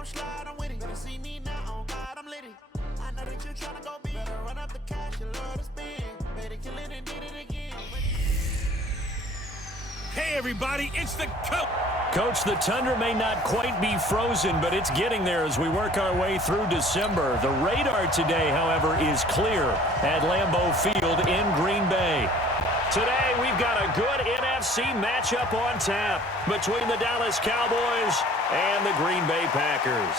I'm slide, I'm with it. Better see me now, oh God, I'm litty. I know that you tryna go big. Better run up the cash, you love to spend. Better kill it and did it again. Hey everybody, it's the coach. Coach, the tundra may not quite be frozen, but it's getting there as we work our way through December. The radar today, however, is clear at Lambeau Field in Green Bay. Today, we've got a good NFC matchup on tap between the Dallas Cowboys and the Green Bay Packers.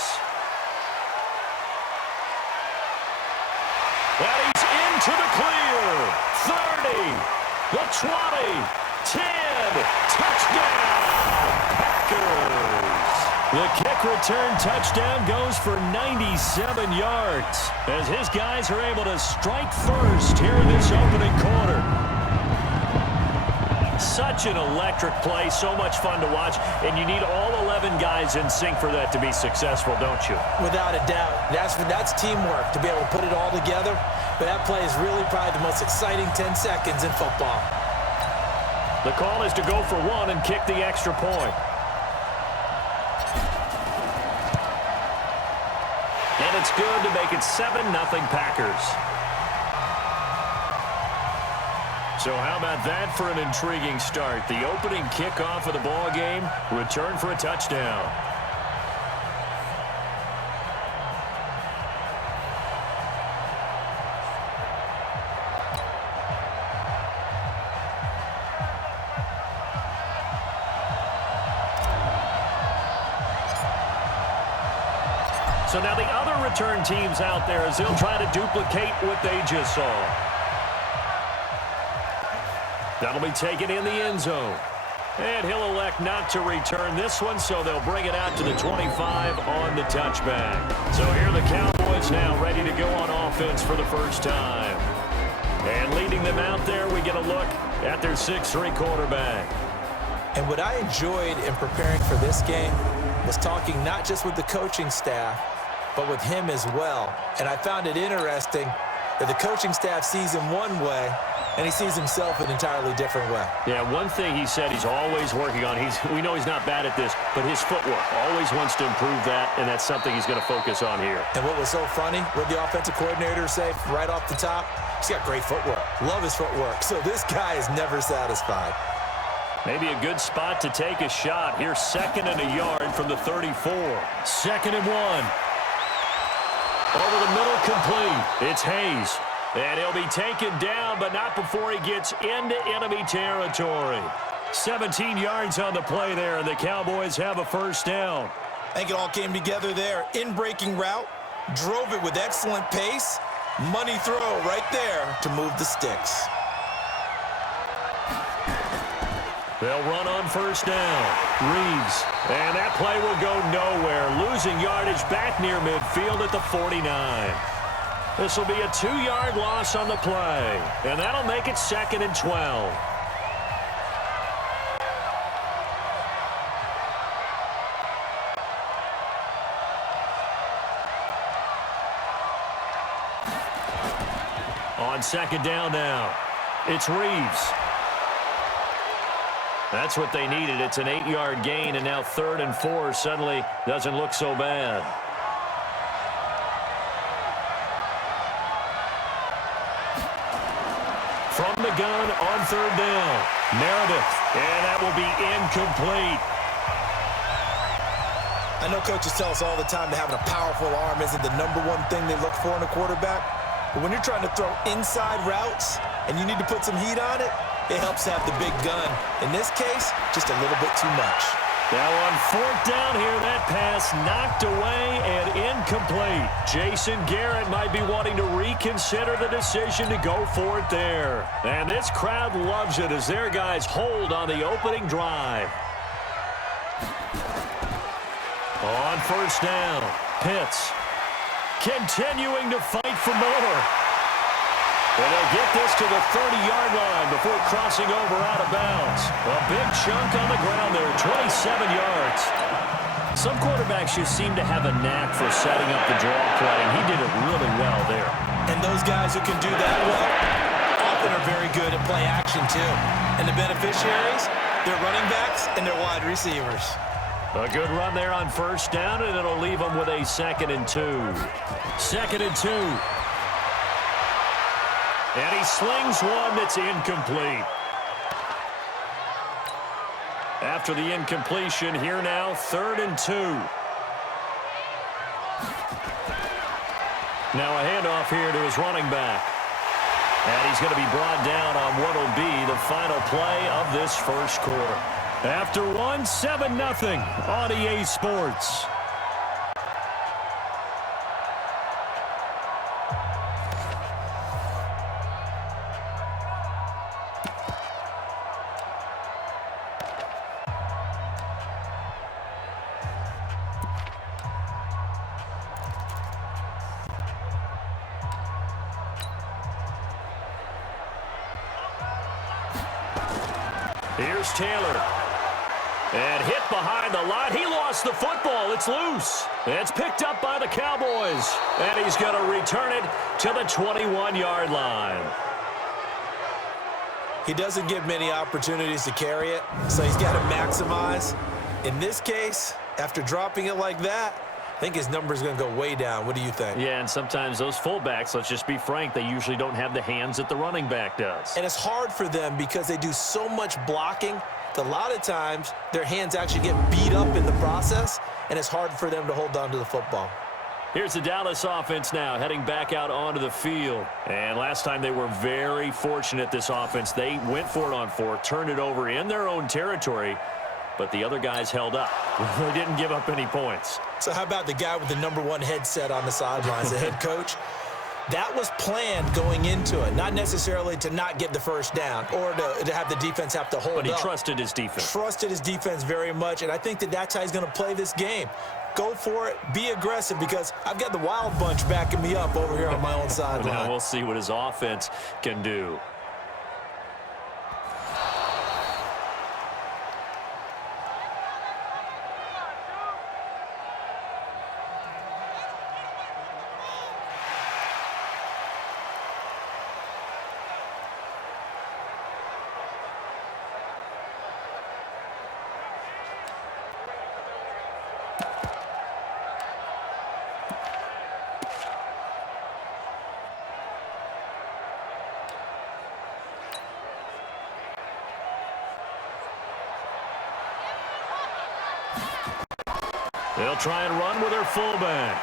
And he's into the clear. 30, the 20, 10, touchdown, Packers. The kick return touchdown goes for 97 yards as his guys are able to strike first here in this opening quarter. Such an electric play, so much fun to watch, and you need all 11 guys in sync for that to be successful, don't you? Without a doubt. That's teamwork, to be able to put it all together. But that play is really probably the most exciting 10 seconds in football. The call is to go for one and kick the extra point. And it's good to make it 7-0 Packers. So how about that for an intriguing start? The opening kickoff of the ball game, return for a touchdown. So now the other return teams out there as they'll try to duplicate what they just saw. That'll be taken in the end zone. And he'll elect not to return this one, so they'll bring it out to the 25 on the touchback. So here are the Cowboys now ready to go on offense for the first time. And leading them out there, we get a look at their 6'3" quarterback. And what I enjoyed in preparing for this game was talking not just with the coaching staff, but with him as well. And I found it interesting that the coaching staff sees him one way, and he sees himself an entirely different way. Yeah, one thing he said he's always working on, we know he's not bad at this, but his footwork, always wants to improve that, and that's something he's going to focus on here. And what was so funny, what the offensive coordinator say right off the top, he's got great footwork. Love his footwork. So this guy is never satisfied. Maybe a good spot to take a shot. Here's 2nd and a yard from the 34. 2nd and 1. Over the middle, complete. It's Hayes. And he'll be taken down, but not before he gets into enemy territory. 17 yards on the play there, and the Cowboys have a first down. I think it all came together there. In-breaking route, drove it with excellent pace. Money throw right there to move the sticks. They'll run on first down. Reeves. And that play will go nowhere. Losing yardage back near midfield at the 49. This will be a 2-yard loss on the play. And that'll make it 2nd and 12. On 2nd down now, it's Reeves. That's what they needed. It's an 8-yard gain, and now 3rd and 4 suddenly doesn't look so bad. From the gun on 3rd down, Meredith, and that will be incomplete. I know coaches tell us all the time that having a powerful arm isn't the #1 thing they look for in a quarterback. But when you're trying to throw inside routes and you need to put some heat on it, it helps have the big gun. In this case, just a little bit too much. Now on 4th down here, that pass knocked away and incomplete. Jason Garrett might be wanting to reconsider the decision to go for it there. And this crowd loves it as their guys hold on the opening drive. On 1st down, Pitts continuing to fight for more. And they'll get this to the 30-yard line before crossing over out of bounds. A big chunk on the ground there, 27 yards. Some quarterbacks just seem to have a knack for setting up the draw play, and he did it really well there. And those guys who can do that well often are very good at play action too. And the beneficiaries, they're running backs and they're wide receivers. A good run there on first down, and it'll leave them with a 2nd and 2. 2nd and 2. And he slings one that's incomplete. After the incompletion, here now, 3rd and 2. Now a handoff here to his running back. And he's going to be brought down on what will be the final play of this first quarter. After one, 7-0 on EA Sports. Here's Taylor. And hit behind the line. He lost the football. It's loose. It's picked up by the Cowboys. And he's going to return it to the 21-yard line. He doesn't give many opportunities to carry it, so he's got to maximize. In this case, after dropping it like that, I think his number is going to go way down. What do you think? Yeah, and sometimes those fullbacks, let's just be frank, they usually don't have the hands that the running back does. And it's hard for them because they do so much blocking. A lot of times, their hands actually get beat up in the process, and it's hard for them to hold on to the football. Here's the Dallas offense now, heading back out onto the field. And last time they were very fortunate, this offense. They went for it on 4, turned it over in their own territory, but the other guys held up. They didn't give up any points. So how about the guy with the #1 headset on the sidelines, the head coach? That was planned going into it, not necessarily to not get the first down or to have the defense have to hold up. But he trusted his defense. Trusted his defense very much, and I think that's how he's going to play this game. Go for it. Be aggressive because I've got the wild bunch backing me up over here on my own sideline. Now we'll see what his offense can do. They'll try and run with their fullback.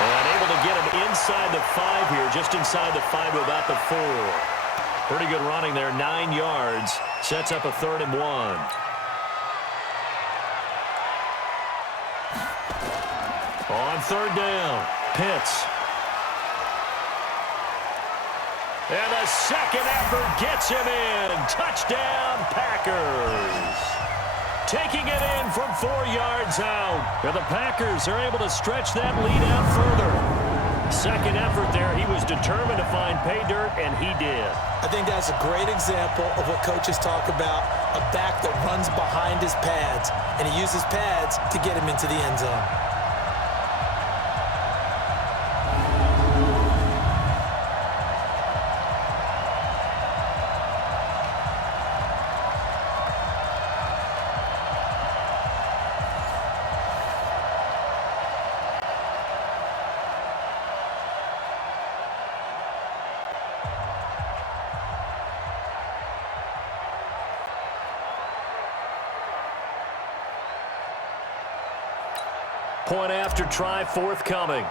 And able to get him inside the 5 here, just inside the 5 to about the 4. Pretty good running there, 9 yards. Sets up a 3rd and 1. On 3rd down, Pitts. And the second effort gets him in. Touchdown, Packers. Taking it in from 4 yards out. And the Packers are able to stretch that lead out further. Second effort there. He was determined to find pay dirt, and he did. I think that's a great example of what coaches talk about, a back that runs behind his pads, and he uses pads to get him into the end zone. Point after try forthcoming.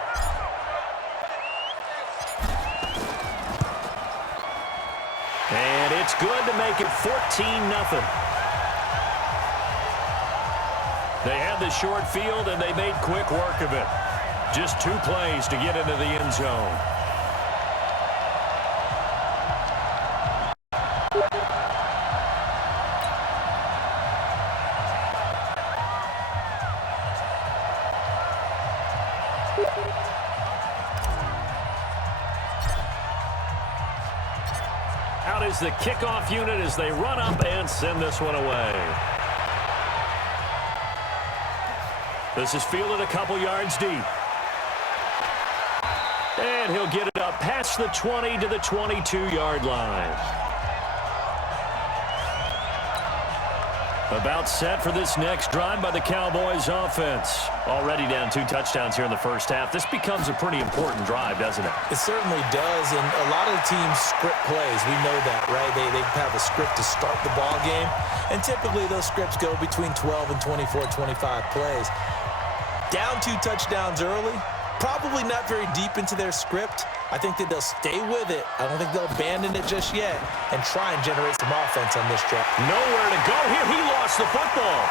And it's good to make it 14-0. They had the short field, and they made quick work of it. Just 2 plays to get into the end zone. Out is the kickoff unit as they run up and send this one away. This is fielded a couple yards deep. And he'll get it up past the 20 to the 22-yard line. About set for this next drive by the Cowboys offense. Already down 2 touchdowns here in the first half. This becomes a pretty important drive, doesn't it? It certainly does, and a lot of the teams script plays. We know that, right? They have a script to start the ball game, and typically those scripts go between 12 and 24, 25 plays. Down 2 touchdowns early, probably not very deep into their script. I think that they'll stay with it. I don't think they'll abandon it just yet and try and generate some offense on this drive. Nowhere to go here. He lost the football.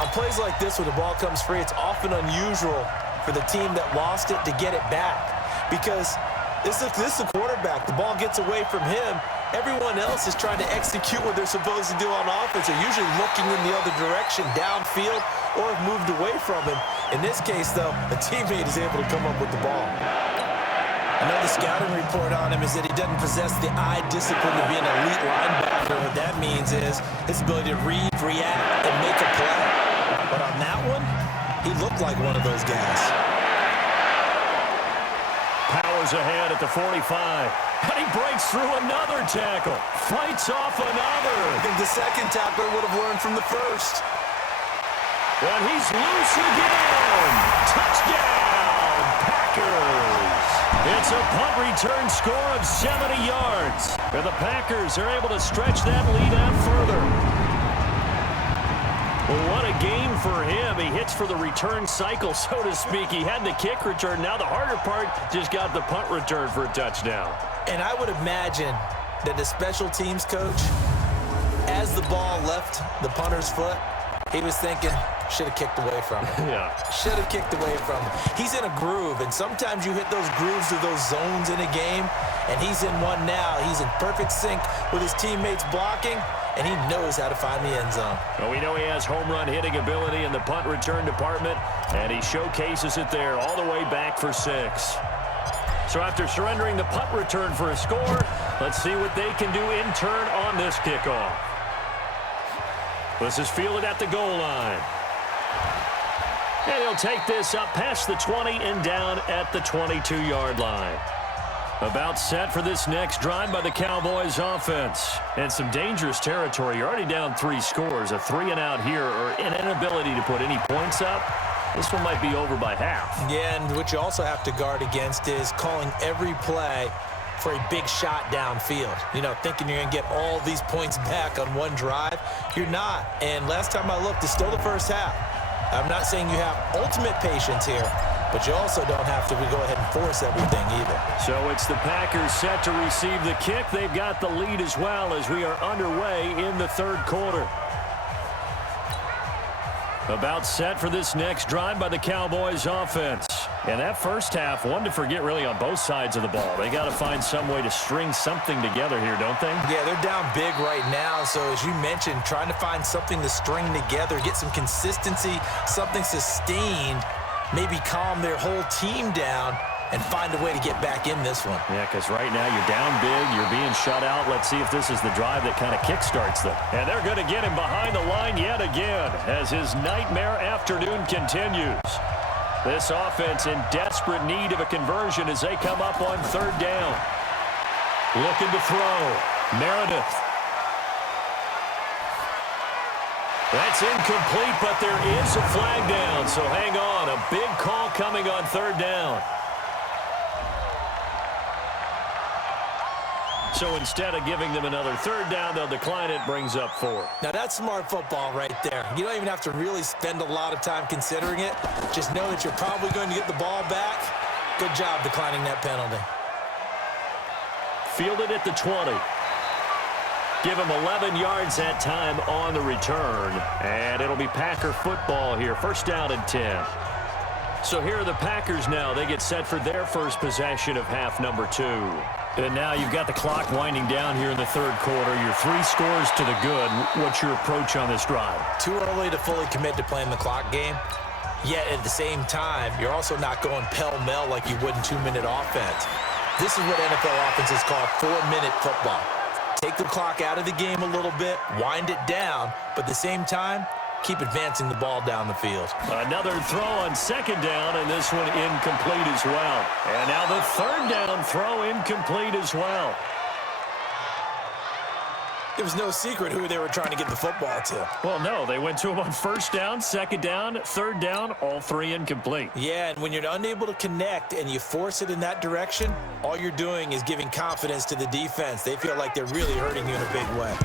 On plays like this where the ball comes free, it's often unusual for the team that lost it to get it back because this is a quarterback. The ball gets away from him. Everyone else is trying to execute what they're supposed to do on offense. They're usually looking in the other direction, downfield, or have moved away from him. In this case, though, a teammate is able to come up with the ball. Another scouting report on him is that he doesn't possess the eye discipline to be an elite linebacker. What that means is his ability to read, react, and make a play. But on that one, he looked like one of those guys. Powers ahead at the 45. And he breaks through another tackle. Fights off another. I think the second tackler would have learned from the first. And he's loose again. Touchdown, Packers. It's a punt return score of 70 yards. And the Packers are able to stretch that lead out further. Well, what a game for him. He hits for the return cycle, so to speak. He had the kick return. Now the harder part just got the punt return for a touchdown. And I would imagine that the special teams coach, as the ball left the punter's foot, he was thinking, should have kicked away from him. Yeah. Should have kicked away from him. He's in a groove, and sometimes you hit those grooves or those zones in a game, and he's in one now. He's in perfect sync with his teammates blocking, and he knows how to find the end zone. Well, we know he has home run hitting ability in the punt return department, and he showcases it there all the way back for 6. So after surrendering the punt return for a score, let's see what they can do in turn on this kickoff. This is fielded at the goal line. And he'll take this up past the 20 and down at the 22-yard line. About set for this next drive by the Cowboys offense. And some dangerous territory. You're already down 3 scores. A 3-and-out here or an inability to put any points up. This one might be over by half. Yeah, and what you also have to guard against is calling every play for a big shot downfield. You know, thinking you're going to get all these points back on one drive. You're not. And last time I looked, it's still the first half. I'm not saying you have ultimate patience here, but you also don't have to go ahead and force everything either. So it's the Packers set to receive the kick. They've got the lead as well as we are underway in the third quarter. About set for this next drive by the Cowboys offense. And that first half, one to forget really on both sides of the ball. They got to find some way to string something together here, don't they? Yeah, they're down big right now. So as you mentioned, trying to find something to string together, get some consistency, something sustained, maybe calm their whole team down and find a way to get back in this one. Yeah, because right now you're down big, you're being shut out. Let's see if this is the drive that kind of kickstarts them. And they're going to get him behind the line yet again as his nightmare afternoon continues. This offense in desperate need of a conversion as they come up on third down. Looking to throw. Meredith. That's incomplete, but there is a flag down, so hang on. A big call coming on third down. So instead of giving them another third down, they'll decline it, brings up 4. Now that's smart football right there. You don't even have to really spend a lot of time considering it. Just know that you're probably going to get the ball back. Good job declining that penalty. Fielded at the 20. Give him 11 yards that time on the return. And it'll be Packer football here. First down and 10. So here are the Packers now. They get set for their first possession of half number 2. And now you've got the clock winding down here in the third quarter. You're 3 scores to the good. What's your approach on this drive? Too early to fully commit to playing the clock game. Yet at the same time, you're also not going pell-mell like you would in 2-minute offense. This is what NFL offenses call 4-minute football. Take the clock out of the game a little bit, wind it down, but at the same time, keep advancing the ball down the field. Another throw on second down, and this one incomplete as well. And now the third down throw incomplete as well. It was no secret who they were trying to get the football to. Well, no, they went to him on first down, second down, third down, all three incomplete. Yeah, and when you're unable to connect and you force it in that direction, all you're doing is giving confidence to the defense. They feel like they're really hurting you in a big way.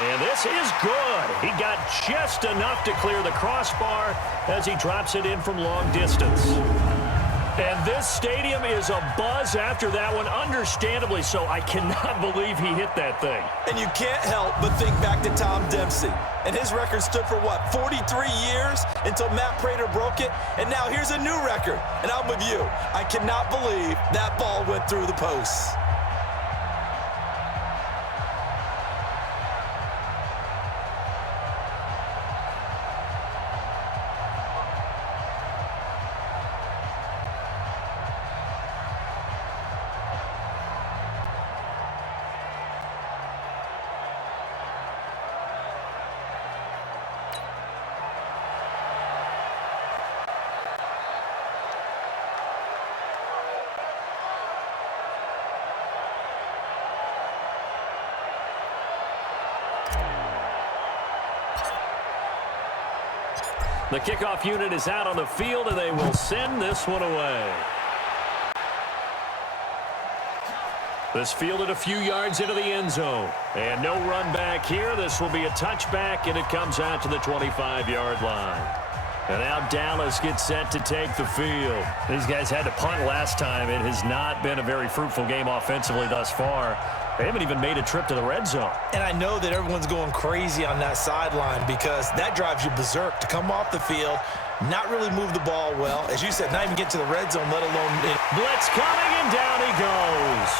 And this is good. He got just enough to clear the crossbar as he drops it in from long distance. And this stadium is abuzz after that one, understandably so. I cannot believe he hit that thing. And you can't help but think back to Tom Dempsey. And his record stood for, what, 43 years until Matt Prater broke it? And now here's a new record. And I'm with you. I cannot believe that ball went through the posts. The kickoff unit is out on the field, and they will send this one away. This fielded a few yards into the end zone. And no run back here. This will be a touchback, and it comes out to the 25-yard line. And now Dallas gets set to take the field. These guys had to punt last time. It has not been a very fruitful game offensively thus far. They haven't even made a trip to the red zone. And I know that everyone's going crazy on that sideline because that drives you berserk to come off the field, not really move the ball well. As you said, not even get to the red zone, let alone... Blitz coming, and down he goes.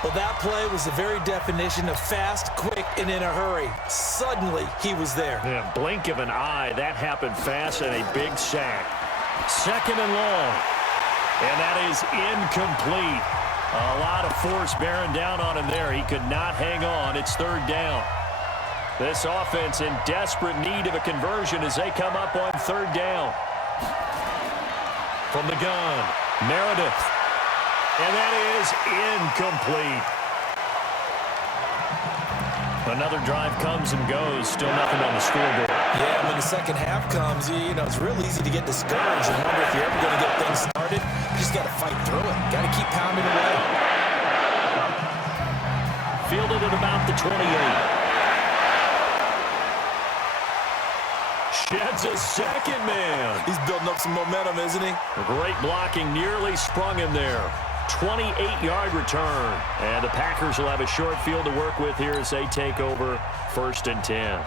Well, that play was the very definition of fast, quick, and in a hurry. Suddenly, he was there. Yeah, blink of an eye. That happened fast and a big sack. Second and long. And that is incomplete. A lot of force bearing down on him there. He could not hang on. It's third down. This offense in desperate need of a conversion as they come up on third down. From the gun, Meredith. And that is incomplete. Another drive comes and goes. Still nothing on the scoreboard. Yeah, when the second half comes, you know, it's real easy to get discouraged and wonder if you're ever going to get things started. You just got to fight through it. Got to keep pounding away. Fielded at about the 28. Sheds a second man. He's building up some momentum, isn't he? Great blocking, nearly sprung him there. 28-yard return. And the Packers will have a short field to work with here as they take over first and 10.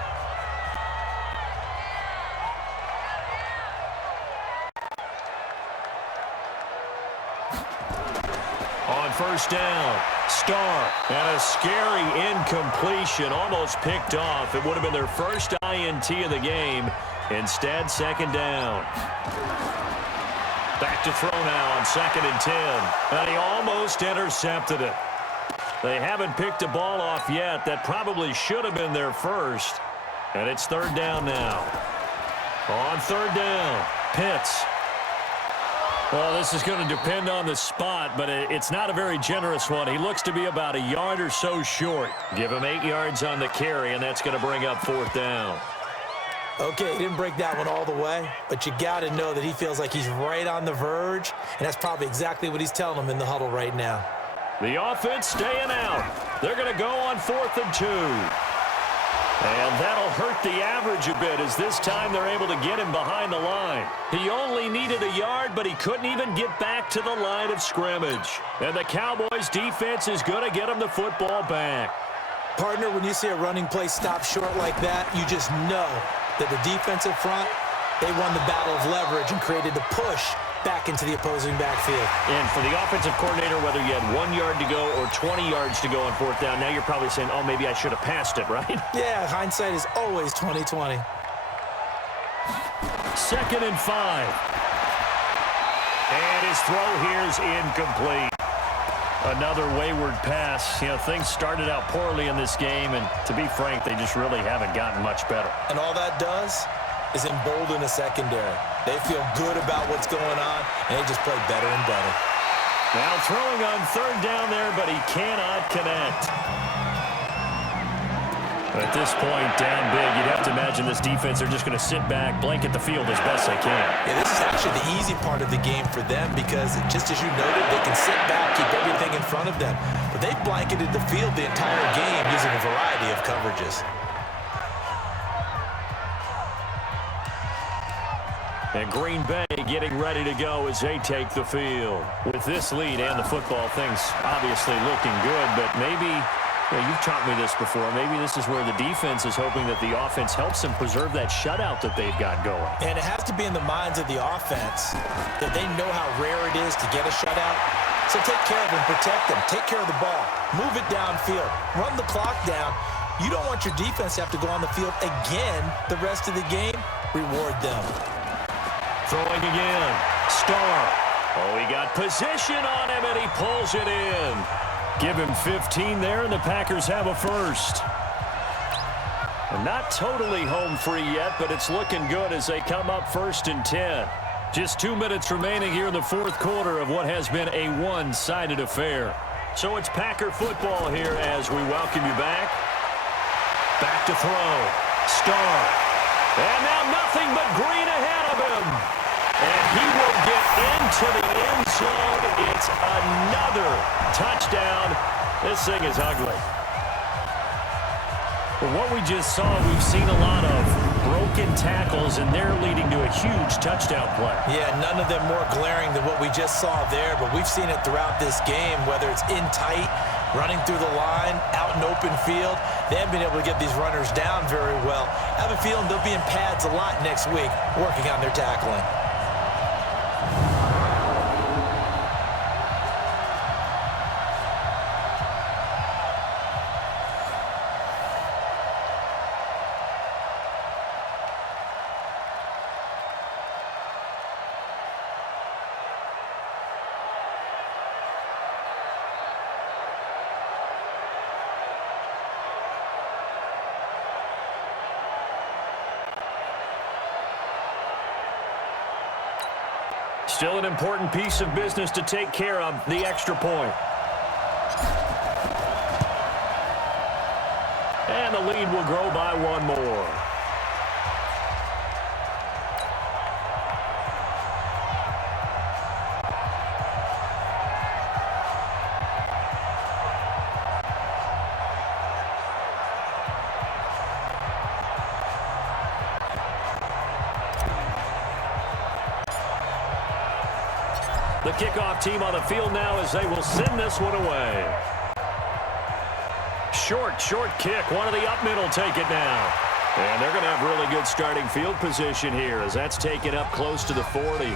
On first down, Starr, and a scary incompletion, almost picked off. It would have been their first INT of the game. Instead, second down. Back to throw now on second and 10. And he almost intercepted it. They haven't picked the ball off yet. That probably should have been their first. And it's third down now. On third down, Pitts. Well, this is going to depend on the spot, but it's not a very generous one. He looks to be about a yard or so short. Give him 8 yards on the carry, and that's going to bring up fourth down. Okay, he didn't break that one all the way, but you got to know that he feels like he's right on the verge, and that's probably exactly what he's telling him in the huddle right now. The offense staying out. They're going to go on 4th and 2. And that'll hurt the average a bit as this time they're able to get him behind the line. He only needed a yard, but he couldn't even get back to the line of scrimmage. And the Cowboys defense is going to get him the football back. Partner, when you see a running play stop short like that, you just know that the defensive front, they won the battle of leverage and created the push back into the opposing backfield. And for the offensive coordinator, whether you had 1 yard to go or 20 yards to go on fourth down, now you're probably saying, oh, maybe I should have passed it, right? Yeah, hindsight is always 20/20. Second and 5. And his throw here is incomplete. Another wayward pass. You know, things started out poorly in this game, and to be frank, they just really haven't gotten much better. And all that does, is embolden the secondary. They feel good about what's going on, and they just play better and better. Now throwing on third down there, but he cannot connect. At this point, down big, you'd have to imagine this defense are just going to sit back, blanket the field as best they can. Yeah, this is actually the easy part of the game for them because, just as you noted, they can sit back, keep everything in front of them. But they've blanketed the field the entire game using a variety of coverages. And Green Bay getting ready to go as they take the field. With this lead and the football, things obviously looking good, but maybe, you've taught me this before, maybe this is where the defense is hoping that the offense helps them preserve that shutout that they've got going. And it has to be in the minds of the offense that they know how rare it is to get a shutout. So take care of them, protect them, take care of the ball, move it downfield, run the clock down. You don't want your defense to have to go on the field again the rest of the game. Reward them. Throwing again. Starr. Oh, he got position on him, and he pulls it in. Give him 15 there, and the Packers have a first. And not totally home free yet, but it's looking good as they come up 1st and 10. Just 2 minutes remaining here in the fourth quarter of what has been a one-sided affair. So it's Packer football here as we welcome you back. Back to throw. Starr. And now nothing but green ahead of him. And he will get into the end zone. It's another touchdown. This thing is ugly. Well, what we just saw, we've seen a lot of broken tackles, and they're leading to a huge touchdown play. Yeah, none of them more glaring than what we just saw there, but we've seen it throughout this game, whether it's in tight, running through the line, out in open field. They haven't been able to get these runners down very well. I have a feeling they'll be in pads a lot next week working on their tackling. Still an important piece of business to take care of, the extra point. And the lead will grow by one more. The kickoff team on the field now as they will send this one away. Short kick. One of the up middle take it now. And they're going to have really good starting field position here as that's taken up close to the 40.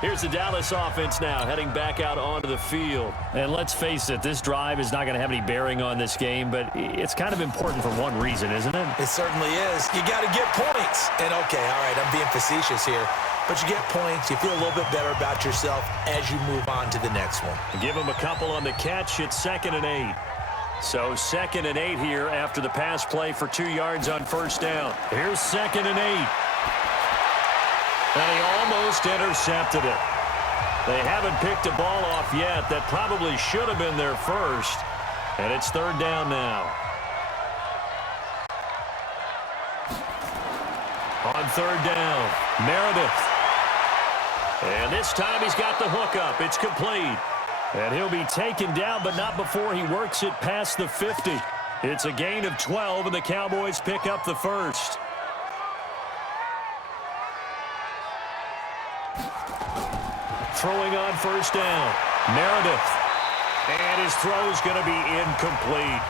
Here's the Dallas offense now heading back out onto the field. And let's face it, this drive is not going to have any bearing on this game, but it's kind of important for one reason, isn't it? It certainly is. You got to get points. And okay, all right, I'm being facetious here. But you get points, you feel a little bit better about yourself as you move on to the next one. Give them a couple on the catch. It's 2nd and 8. So 2nd and 8 here after the pass play for 2 yards on first down. Here's 2nd and 8. And he almost intercepted it. They haven't picked a ball off yet. That probably should have been their first. And it's 3rd down now. On 3rd down, Meredith. And this time he's got the hook up. It's complete. And he'll be taken down, but not before he works it past the 50. It's a gain of 12, and the Cowboys pick up the first. Throwing on first down, Meredith. And his throw's going to be incomplete.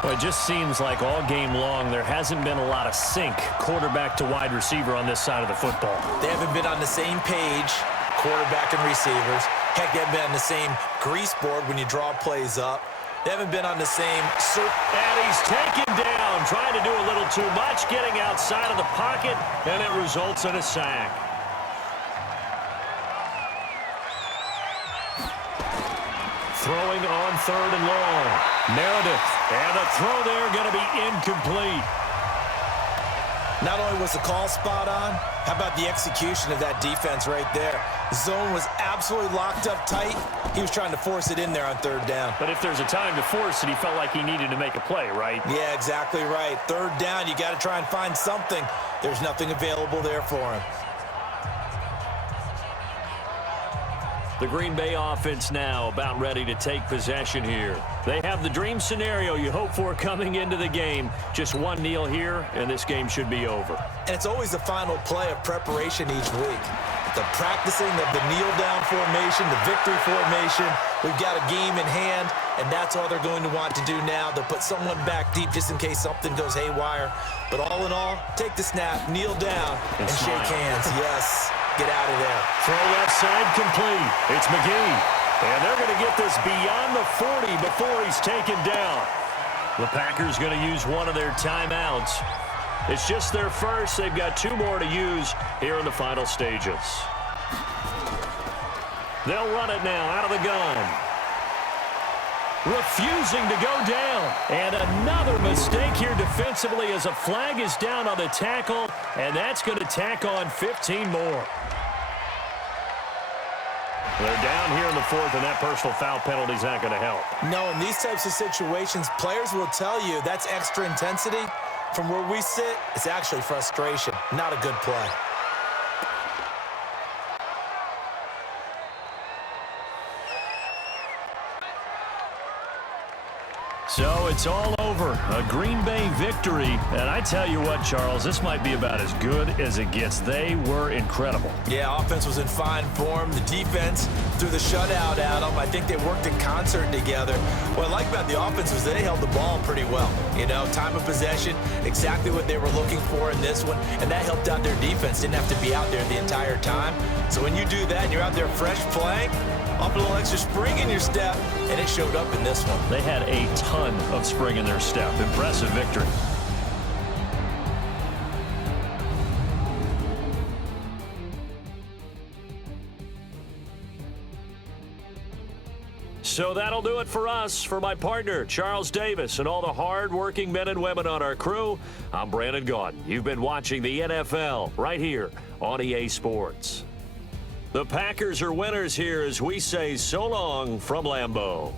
Well, it just seems like all game long there hasn't been a lot of sync quarterback to wide receiver on this side of the football. They haven't been on the same page, quarterback and receivers. Heck, they haven't been on the same grease board when you draw plays up. They haven't been on the same... And he's taken down, trying to do a little too much, getting outside of the pocket, and it results in a sack. Throwing on 3rd and long, Meredith. And the throw there going to be incomplete. Not only was the call spot on, how about the execution of that defense right there? The zone was absolutely locked up tight. He was trying to force it in there on third down. But if there's a time to force it, he felt like he needed to make a play, right? Yeah, exactly right. Third down, you got to try and find something. There's nothing available there for him. The Green Bay offense now about ready to take possession here. They have the dream scenario you hope for coming into the game. Just one kneel here, and this game should be over. And it's always the final play of preparation each week. The practicing of the kneel-down formation, the victory formation. We've got a game in hand, and that's all they're going to want to do now. They'll put someone back deep just in case something goes haywire. But all in all, take the snap, kneel down, and shake hands. Yes. Get out of there. Throw left side complete. It's McGee. And they're going to get this beyond the 40 before he's taken down. The Packers going to use one of their timeouts. It's just their first. They've got 2 more to use here in the final stages. They'll run it now out of the gun. Refusing to go down. And another mistake here defensively as a flag is down on the tackle, and that's going to tack on 15 more. They're down here in the 4th, and that personal foul penalty is not going to help. No, in these types of situations, players will tell you that's extra intensity. From where we sit, it's actually frustration, not a good play. So it's all over. A Green Bay victory. And I tell you what, Charles, this might be about as good as it gets. They were incredible. Yeah, offense was in fine form. The defense threw the shutout at them. I think they worked in concert together. What I like about the offense was they held the ball pretty well. You know, time of possession, exactly what they were looking for in this one. And that helped out their defense. Didn't have to be out there the entire time. So when you do that and you're out there fresh playing, up a little extra spring in your step, and it showed up in this one. They had a ton of spring in their step. Impressive victory. So that'll do it for us. For my partner, Charles Davis, and all the hard-working men and women on our crew, I'm Brandon Gaudin. You've been watching the NFL right here on EA Sports. The Packers are winners here as we say so long from Lambeau.